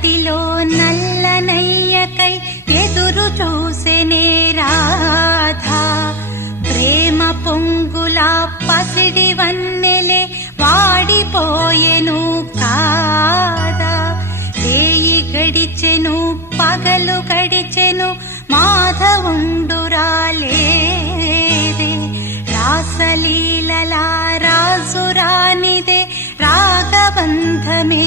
మట్టిలో నల్లనయ్యకై ఎదురు చూసెనే రాధా. ప్రేమ పొంగులా పసిడి వన్నెలే వాడిపోయెను కాదా. రేయి గడిచెను పగలు గడిచెను మాధవుండురాలేదే. రాసలీలలా రాజురానిదే రాగబంధమే